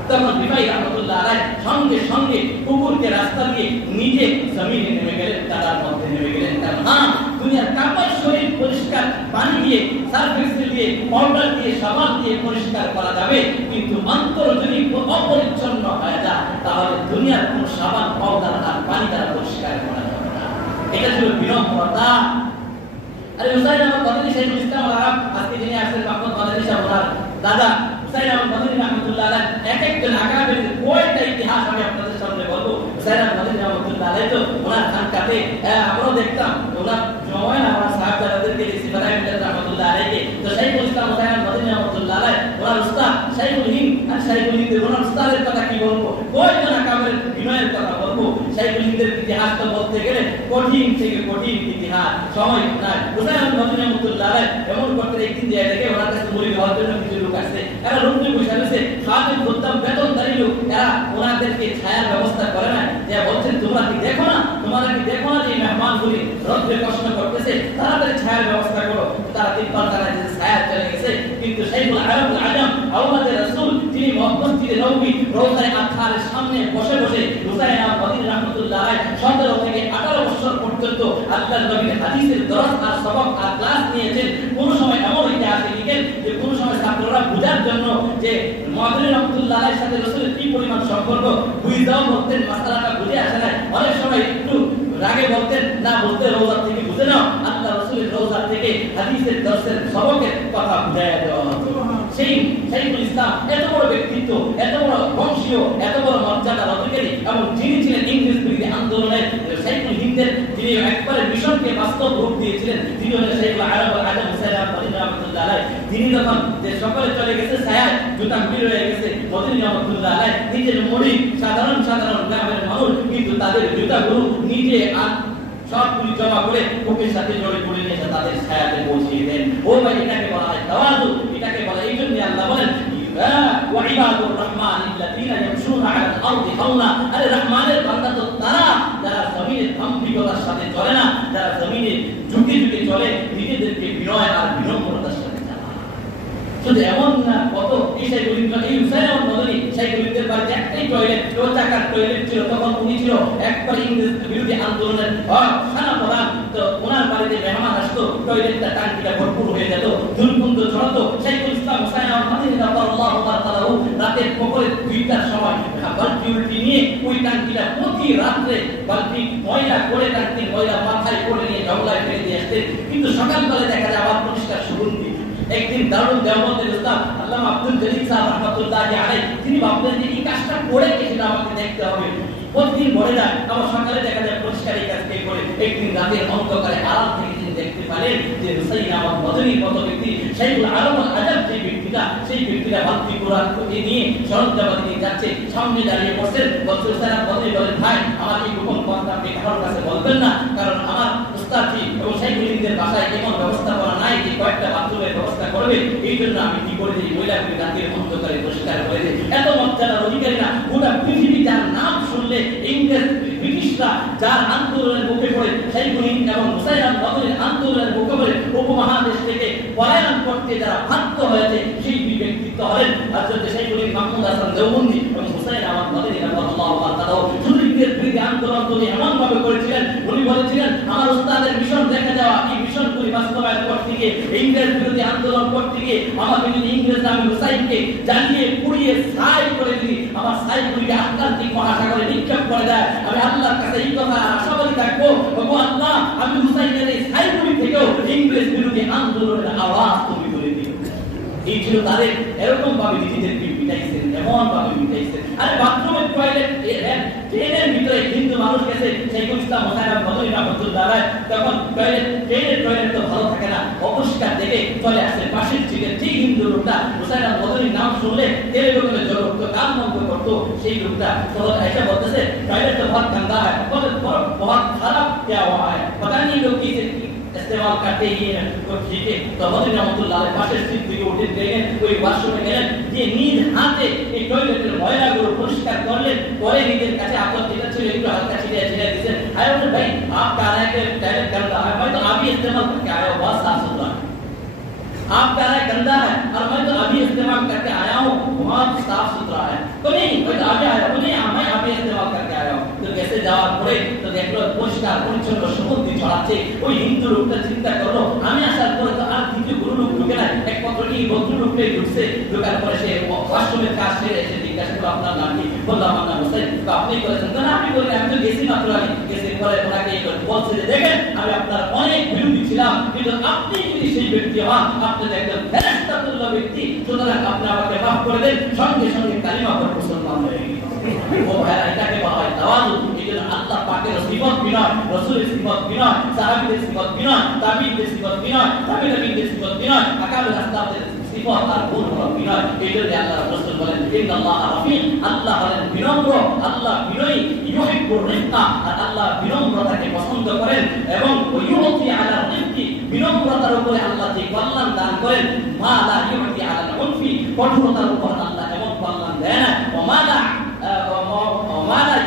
তখন রিফাহি রাহমাতুল্লাহ আলাইহি সঙ্গে সঙ্গে কুকুরকে রাস্তা দিয়ে নিজে জমিনে নেমে গেলেন, কাদার মধ্যে নেমে গেলেন। কারণ দুনিয়ার কাপড় শরীর পরিষ্কার পানি দিয়ে, সার্ফ এক্সেল দিয়ে, পাউডার দিয়ে, সাবান দিয়ে পরিষ্কার করা যাবে, কিন্তু অন্তর যদি অপরিচ্ছন্ন হয়ে যায় তাহলে দুনিয়ার কোন সাবান, পাউডার আর পানি দ্বারা পরিষ্কার করা যাবে না। এটা ছিল বিনম্রতা। আরে হুসাইন আহমদ মাদানী শাইখুল ইসলাম আল-আরব, আজকে যিনি আসেন মোহাম্মদ মাদানী সাহেব, ওনার দাদা হুসাইন আহমদ মাদানী রাহমাতুল্লাহ আলাইহি, এক একজন আকাবের কয়টা ইতিহাস আমি আপনাদের সামনে বলবো। হুসাইন আহমদ মাদানী রাহমাতুল্লাহ আলাইহি তো ওনার খানকাতে আমরাও দেখতাম, ওনার জমায়েন আমার সাহাবাদেরকে দিয়েছি বাদানী রাহমাতুল্লাহ আলাইহি। তো শাইখুল ইসলাম হুসাইন আহমদ মাদানী রাহমাতুল্লাহ আলাইহি, ওনার উস্তাদ শাইখুল হিন্দ আর শাইখুল হিন্দের, ওনার উস্তাদের কথা কি বলবো, কয়জন আকাবের বিনয়ের কথা বলবো। শাইখুল হিন্দের ইতিহাস তো বলতে গেলে কঠিন থেকে কঠিন ইতিহাস, সময় নাই। হুসাইন আহমদ মাদানী রাহমাতুল্লাহ আলাইহি এমন করতে একদিন যায় দেখে ওনার কাছে মুড়ি খাওয়ার জন্য কিছু লোক আসছে, এরা রুমে বসে আছে, খাওয়াতে বলতাম বেতনদারি লোক, এরা ওনাদেরকে ছায়ার ব্যবস্থা করে না, যে বলছেন তোমরা কি দেখো না, তোমরা কি দেখো না যে মেহমানগুলি রোদে কষ্ট করতেছে, তাড়াতাড়ি ছায়ার ব্যবস্থা করো। তারা তিনবার তারা যে ছায়া চলে গেছে, কিন্তু শাইখুল আরবুল আজম আওলাদে রাসূল, যিনি মসজিদে নববী রওজায়ে আতহারের সামনে বসে বসে হুসাইন আহমদ মাদানী রাহমাতুল্লাহ আলাইহি 17 থেকে 18 বছর পর্যন্ত আল্লাহর নবীর হাদিসের দরস আর সবক আর ক্লাস নিয়েছেন। কোন সময় এমন ইতিহাসে লিখেন যে কোন সময় ছাত্ররা বুঝার জন্য যে মাদানী রাহমাতুল্লাহ আলাইহির সাথে রাসূলের কি পরিমাণ সম্পর্ক বুঝাও বলতেন, মাসালাটা বুঝে আসে না, অনেক সময় একটু রাগে বলতেন না, বলতে রওজা থেকে বুঝে নাও, আল্লাহ রাসূলের রওজা থেকে হাদিসের দর্শের সবকের কথা বুঝাইয়া দেওয়া হতো। সেই শাইখুল ইসলাম এত বড় ব্যক্তিত্ব, এত বড় বংশীয়, এত বড় মর্যাদার অধিকারী, এবং যিনি ছিলেন ইংরেজ বিরোধী আন্দোলনের শাইখুল হিন্দের, যিনি একবারে মিশনকে বাস্তব রূপ দিয়েছিলেন, তিনি হলেন শাইখুল আরবুল আজম হুসাইন আহমদ মাদানী রাহমাতুল্লাহ আলাইহি। তিনি যখন যে সকলে চলে গেছে ছায়ায়, জুতা খুলে রয়ে গেছে, মাদানী রাহমাতুল্লাহ আলাইহি নিজের মুড়ি, সাধারণ সাধারণ গ্রামের মানুষ, কিন্তু তাদের জুতাগুলো নিজে সবগুলি জমা করে বুকের সাথে জড়ে করে নিয়ে এসে তাদের ছায়াতে পৌঁছিয়ে দেন। ও ভাই, এটাকে বলা হয় তাওয়াদু, এটাকে বলা, এই জন্য আল্লাহ বলেন ওয়াইবাদুর রহমানিল্লাযীনা ইয়ামশুনা আলাল আরদি হাওনা, আরে রহমানের বান্দা তো তারা যারা জমিনে ধাম্ভিকতার সাথে চলে না, যারা জমিনে ঝুঁকে ঝুঁকে চলে, নিজেদেরকে বিনয় আর বিনম্রতার সাথে চালায়। শুধু এমন না, কত এই হুসাইন আহমদ মাদানী শাইখুলের বাড়িতে একটাই টয়লেট, চাকার টয়লেট ছিল, তখন উনি ছিল একবার ইংরেজ বিরোধী আন্দোলনের সেনাপ্রধান। তো ওনার বাড়িতে মেহমান আসতো, টয়লেটটা টাঙ্কিটা ভরপুর হয়ে যেত, দুর্গন্ধ ছড়াতো। শাইখুল ইসলাম হুসাইন আহমদ মাদানী রাদিয়াল্লাহু তাআলা রাতের পকরে 2টার সময় বালতি উল্টি নিয়ে ওই টাঙ্কিটা প্রতি রাত্রে বালতি ময়লা করে, টাঙ্কির ময়লা মাথায় করে নিয়ে জঙ্গলায় ফেলে দিয়ে আসতেন, কিন্তু সকালবেলা দেখা যায় আবার পরিষ্কার সুগন্ধি। একদিন দারুল দেওবন্দের উস্তাদ আল্লামা আব্দুল জলিল সাহেব রাহমাতুল্লাহি আলাইহি, তিনি ভাবলেন যে এই কাজটা করে সেটা আমাকে দেখতে হবে। প্রতিদিন বলে যায়, আবার সকালে দেখা যায় পরিষ্কার এই কাজকে করে। একদিন রাতের অন্ধকারে আড়াল থেকে তিনি দেখতে পায় জানেন যে হুসাইন আমার মদনীর মতো ব্যক্তি শাইখুল আলম আল আজাব যে ব্যক্তিটা, সেই ব্যক্তিটা ভাতৃ কোরআন নিয়ে সরঞ্জামাদি নিয়ে যাচ্ছে, সামনে দাঁড়িয়ে পড়ছেন, বলছে হুসাইন মদনী বলেন ভাই আমার এই গোপন কথা আপনি কারোর কাছে বলবেন না, কারণ আমার উস্তাদজি এবং শাইখুল হিন্দের বাসায় এমন ব্যবস্থাপনা নাই যে কয়েকটা বাথরুমের ব্যবস্থা করবে, এই জন্য আমি কি করে দিই মহিলাগুলি রাতের অন্ধকারে পরিষ্কার করে দিই। এত মর্যাদার অধিকারী না, গোটা পৃথিবী যার নাম শুনলে ইংরেজ ব্রিটিশরা যার আন্দোলনের মুখে পড়ে শাইখুল হিন্দ এবং হুসাইন মদনীর আন্দোলনের মুখে পড়ে উপমহাদেশ থেকে পলায়ন করতে যারা বাধ্য হয়েছে সেই ব্যক্তিত্ব হলেন হযরত শাইখুল হিন্দ মাহমুদ হাসান দেওবন্দি এবং হুসাইন আহমদ মদনী রাদিয়াল্লাহু তাআলা। সুন্নিদের বিরুদ্ধে আন্দোলন তিনি এমন ভাবে করেছিলেন, উনি বলেছিলেন আমার উস্তাদের মিশন দেখে যাওয়া, এই মিশনগুলি বাস্তবায়ন করতে গিয়ে ইংরেজ বিরোধী আন্দোলন করতে গিয়ে আমাকে যদি ইংরেজ আমি হুসাইনকে জ্বালিয়ে পুড়িয়ে ছাই করে দিই, আমার ছাইগুলিকে আটলান্টিক মহাসাগরে নিক্ষেপ করে দেয়, আমি আল্লাহর কাছে এই কথা আশাবাদী থাকবো, ওগো আল্লাহ আমি হুসাইনের এই ছাইগুলি থেকেও ইংরেজ বিরোধী আন্দোলনের আওয়াজ তুমি তুলে দিও। এই ছিল তাদের, এরকম ভাবে নিজেদেরকে পিটাইছেন, এমন ভাবে পিটাইছেন। আরে বাথরুমের টয়লেট ট্রেনের ভিতরে হিন্দু মানুষ গেছে, শাইখুল ইসলাম হুসাইন মদনী রাহমাতুল্লাহ তখন ট্রেনের টয়লেট তো ভালো থাকে না, অপরিষ্কার দেখে চলে আসে পাশের সিটের ঠিক হিন্দু লোকটা হুসাইন মদনীর নাম শুনলে তেলে বেগুনে জ্বর উঠতো, কান বন্ধ করতো, সেই লোকটা এসে বলতেছে টয়লেট তো बहुत गंदा है, बहुत खराब क्या हुआ है, पता नहीं लोग किसे इस्तेमाल करते ही हैं, तो ठीक है। तो मदनी रहमतुल्लाह अलैह पाशे सीट থেকে উঠে গেলেন, ওই ওয়াশরুমে গেলেন, যে নিজ হাতে এই টয়লেটের ময়লাগুলো পরিষ্কার করলেন, পরে নিজের কাছে আপদ যেটা ছিল একটু হালকা ছিটিয়ে ছিটিয়ে দিয়েছেন। আরে বলে ভাই आप कह रहे हैं कि टॉयलेट गंदा है, मैं तो अभी इस्तेमाल करके आया हूं, बहुत साफ सुथरा है। आप कह रहे हैं गंदा है और मैं तो अभी इस्तेमाल करके आया हूं, बहुत साफ सुथरा है। तो नहीं मैं तो आगे आया हूं, नहीं मैं अभी इस्तेमाल करके आया हूं। तो कैसे যাওয়ার পরে তো দেখলো পরিষ্কার পরিচ্ছন্ন সুগন্ধি ছড়াচ্ছে, ওই হিন্দু লোকটা চিন্তা করলো আমি আসার পরে তো আর দ্বিতীয় কোনো লোক ঢুকে নাই, একমাত্র এই ভদ্রলোকটাই ঢুকছে। ঢোকার পরে সে ওয়াশরুমের কাজ সেরে এসে জিজ্ঞাসা করলো আপনার নাম কি? বললাম আমার নাম হুসাইন। তো আপনি করেছেন? না আপনি বলেন আমি তো গেছি মাত্র, আমি গেছি পরে ওনাকে বলছে যে দেখেন আমি আপনার অনেক বিরোধী ছিলাম, কিন্তু আপনি যদি সেই ব্যক্তি হন, আপনি একজন ফেরেশতাতুল্লাহ ব্যক্তি, সুতরাং আপনি আমাকে মাফ করে দেন। সঙ্গে সঙ্গে কালিমা পড়ে মুসলমান হয়ে গেলেন। ও ভাইরা এটাকে বলা হয় তাওয়াদু। এজন্য আল্লাহ পাকের সিফত বিনয়, রাসূলের সিফত বিনয়, সাহাবীদের সিফত বিনয়, তাবিঈদের সিফত বিনয়, তাবিঈদের সিফত বিনয়, আকাবের আসলাফদের সিফত আর গুণ হলো বিনয়। এজন্য আল্লাহ রাসূল বলেন ইন্নাল্লাহ রাফিক, আল্লাহ হলেন বিনম্র, আল্লাহ বিনয়ী, ইউহিব্বুর রিফকা, আর আল্লাহ বিনম্রতাকে পছন্দ করেন এবং ইউতি আলা রিফকি, বিনম্রতার উপরে আল্লাহ যে কল্যাণ দান করেন, মা লা ইউতি আলা উনফি, কঠোরতার উপর আল্লাহ এমন কল্যাণ দেন না, ও মালা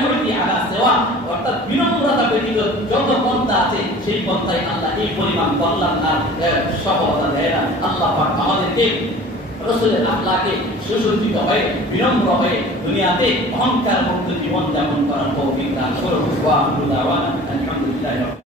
ইউতি আলা সেওয়া, অর্থাৎ বিনম্রতা ব্যতীত যত পন্থা আছে সেই পন্থায় আল্লাহ এই পরিমাণ কল্যাণ আর সফলতা দেয় না। আল্লাহ পাক আমাদেরকে রাসূলের আখলাকে সুসজ্জিত হয়ে বিনম্র হয়ে দুনিয়াতে অহংকার মুক্ত জীবন যাপন করার তৌফিক দান করুন। ওয়া আখিরু দাওয়ানা আলহামদুলিল্লাহি।